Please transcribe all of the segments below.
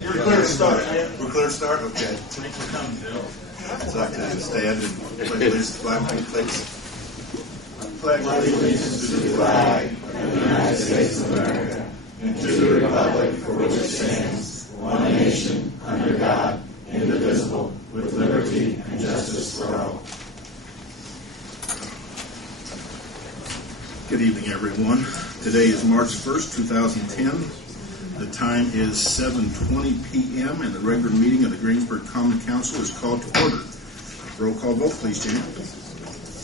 We're clear to start. We're clear to start? Okay. Thanks for coming, Bill. So I can stand and pledge allegiance to the flag, please. Pledge allegiance to the flag of the United States of America and to the republic for which it stands, one nation, under God, indivisible, with liberty and justice for all. Good evening, everyone. Today is March 1st, 2010. The time is 7:20 p.m. and the regular meeting of the Greensburg Common Council is called to order. Roll call vote, please, Jan.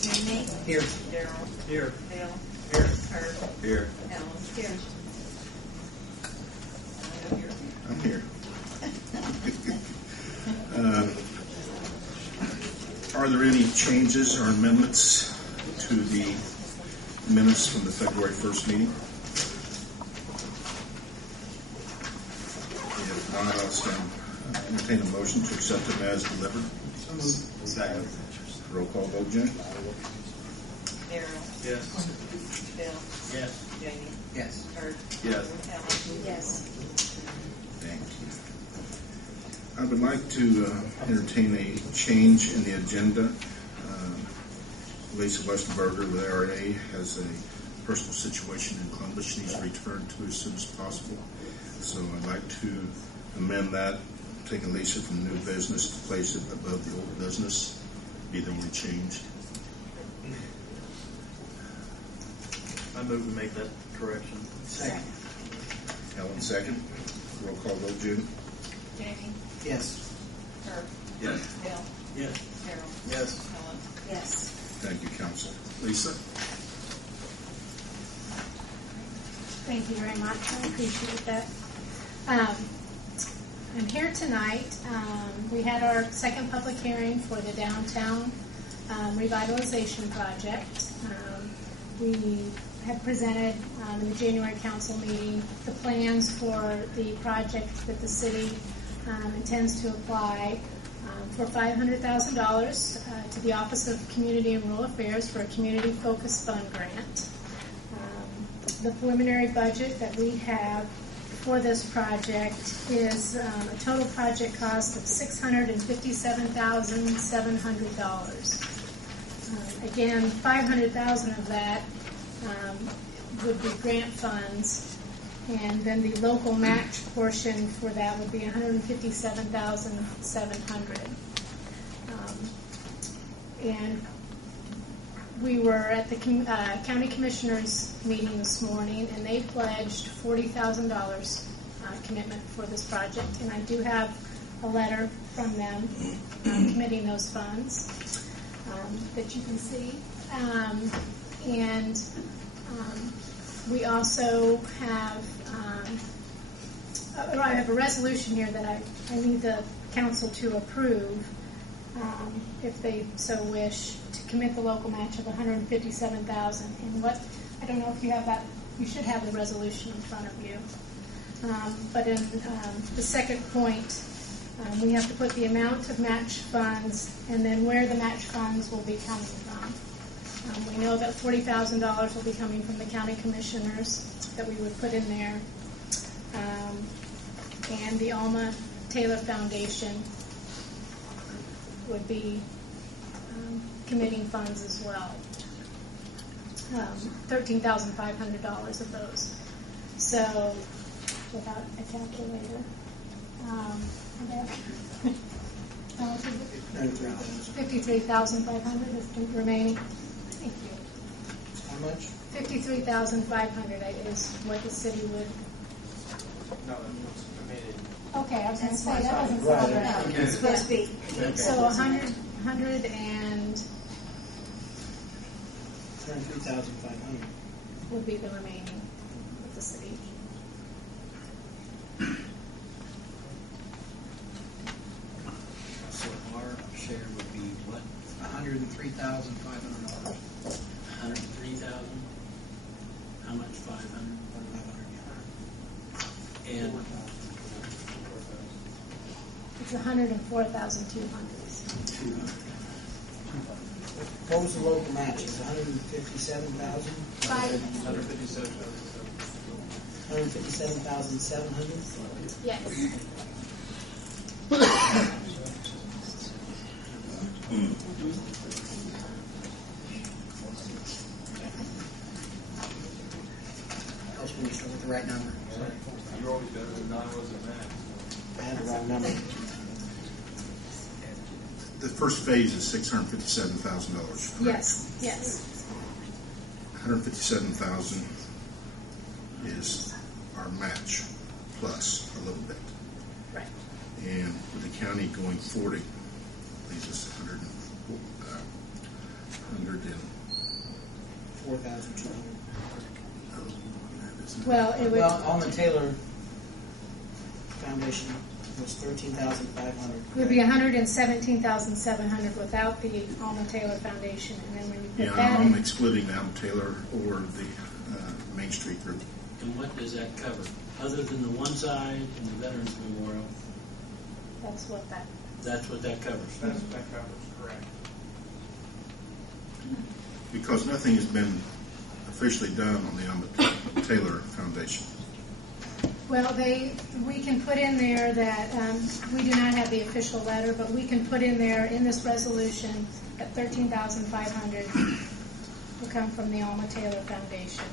Jamie? Here. Daryl? Here. Bill? Here. Herb? Here. Alan? Here. I'm here. Are there any changes or amendments to the minutes from the February 1st meeting? If not, I'll entertain a motion to accept them as delivered. Second. Roll call vote, Jen. Daryl? Yes. Bill? Yes. Jamie? Yes. Herb? Yes. Alan? Yes. Thank you. I would like to entertain a change in the agenda. Lisa Westenberger with RNA has a personal situation in Columbus she needs to return to as soon as possible. So I'd like to amend that, taking Lisa from new business to place it above the old business, be the only change. I move to make that correction. Second. Ellen, second. Roll call vote, Judy. Jamie? Yes. Herb? Yes. Bill? Yes. Daryl? Yes. Alan? Yes. Thank you, Council. Lisa? Thank you very much. I appreciate that. I'm here tonight. We had our second public hearing for the downtown revitalization project. We had presented in the January council meeting the plans for the project that the city intends to apply for $500,000 to the Office of Community and Rural Affairs for a community-focused fund grant. The preliminary budget that we have for this project is a total project cost of $657,700. Again, $500,000 of that would be grant funds, and then the local match portion for that would be $157,700. And we were at the county commissioners meeting this morning, and they pledged $40,000 commitment for this project. And I do have a letter from them committing those funds that you can see. And we also have I have a resolution here that I need the council to approve, if they so wish, to commit the local match of $157,000. And what, I don't know if you have that, you should have the resolution in front of you. But in the second point, we have to put the amount of match funds and then where the match funds will be coming from. We know that $40,000 will be coming from the county commissioners that we would put in there. And the Alma Taylor Foundation would be committing funds as well. $13,500 of those. So, without a calculator, $53,500 is remaining. Thank you. How much? $53,500 is what the city would. No, remaining. Okay, I was going to say that doesn't sound right. It's supposed to be. So 100 and $3,500. would be the remaining with the city. So our share would be what? $103,500. 103,000. How much? 500. 500. And It's 104,200. 200. What was the local match? It's 157,000. 157,000. 157,700. Yes. had the wrong number. The first phase is $657,000. Yes, yes. $157,000 is our match plus a little bit. Right. And with the county going 40, leaves us 100 and 4,200. Well, it would. Well, Alma Taylor Foundation was 13,500. It would be 117,700 without the Alma Taylor Foundation, and then when you put yeah, that I'm in, excluding Alma Taylor or the Main Street group. And what does that cover? Other than the one side and the Veterans Memorial, that's what that. that's what that covers. That's what that covers, correct. Because nothing has been officially done on the Alma Taylor Foundation. Well, we can put in there that we do not have the official letter, but we can put in there in this resolution that 13,500 will come from the Alma Taylor Foundation,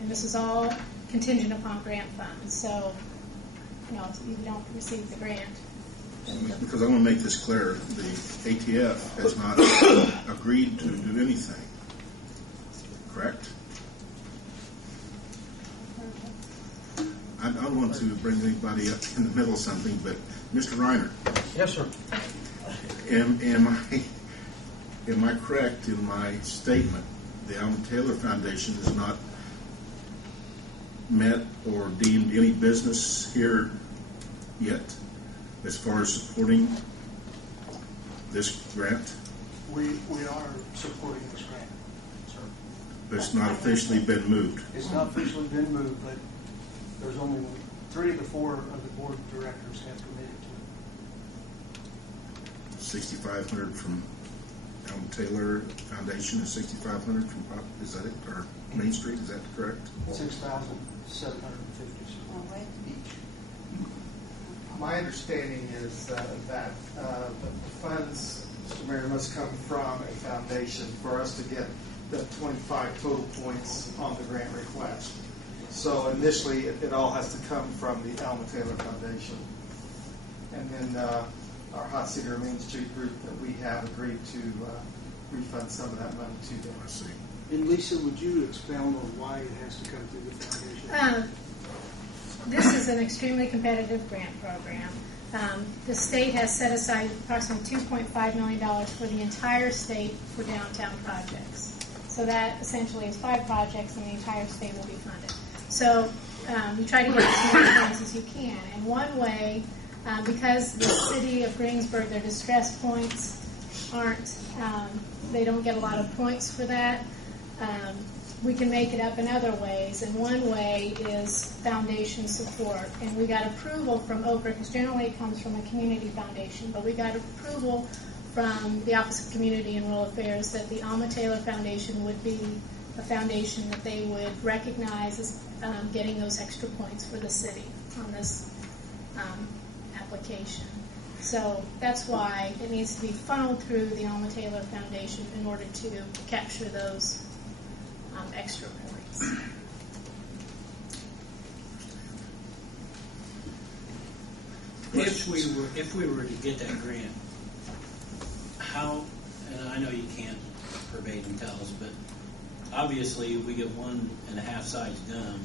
and this is all contingent upon grant funds. So, you know, if you don't receive the grant. Because I want to make this clear, the ATF has not agreed to do anything. Correct? I don't want to bring anybody up in the middle of something, but Mr. Reiner, Yes, sir. am I correct in my statement? The Alma Taylor Foundation has not met or deemed any business here yet as far as supporting this grant, We are supporting this grant, sir. but it's not officially been moved. It's not officially been moved, but there's only 3 of the 4 of the board of directors have committed to it. 6,500 from Alma Taylor Foundation and 6,500 from is that it? Or Main Street, is that correct? 6,750 each. My understanding is that the funds, Mr. Mayor, must come from a foundation for us to get the 25 total points on the grant request. So initially, it all has to come from the Alma Taylor Foundation. And then our Hot Cedar Main Street group that we have agreed to refund some of that money to them. I see. And Lisa, would you expound on why it has to come through the foundation? This is an extremely competitive grant program. The state has set aside approximately $2.5 million for the entire state for downtown projects. So that essentially is 5 projects, and the entire state will be funded. So you try to get as many funds as you can. And one way, because the city of Greensburg, their distress points aren't, they don't get a lot of points for that. We can make it up in other ways, and one way is foundation support. And we got approval from Oprah, because generally it comes from a community foundation, but we got approval from the Office of Community and Rural Affairs that the Alma Taylor Foundation would be a foundation that they would recognize as getting those extra points for the city on this application. So that's why it needs to be funneled through the Alma Taylor Foundation in order to capture those extra points. If we were to get that grant, how, and I know you can't verbatim tell us, but obviously if we get 1.5 sides done,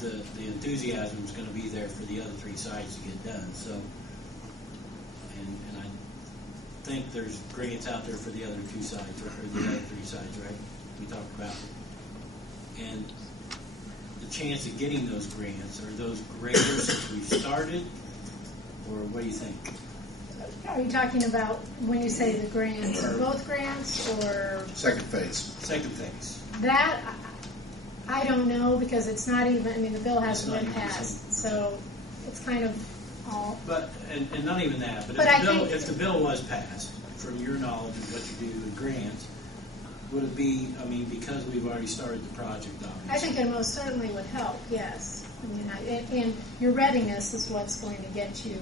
the enthusiasm is going to be there for the other 3 sides to get done. So, and I think there's grants out there for the other 2 sides, or the other 3 sides, right? We talked about. And the chance of getting those grants, are those greater since we've started, or what do you think? Are you talking about when you say the grants, both grants, or Second phase. Second phase. that? I don't know, because it's not even, I mean, the bill hasn't It's been not even passed, so it's kind of all. But, and not even that, but, But I think- if the bill was passed, from your knowledge of what you do with grants, would it be, I mean, because we've already started the project, obviously. I think it most certainly would help, yes. I mean, and your readiness is what's going to get you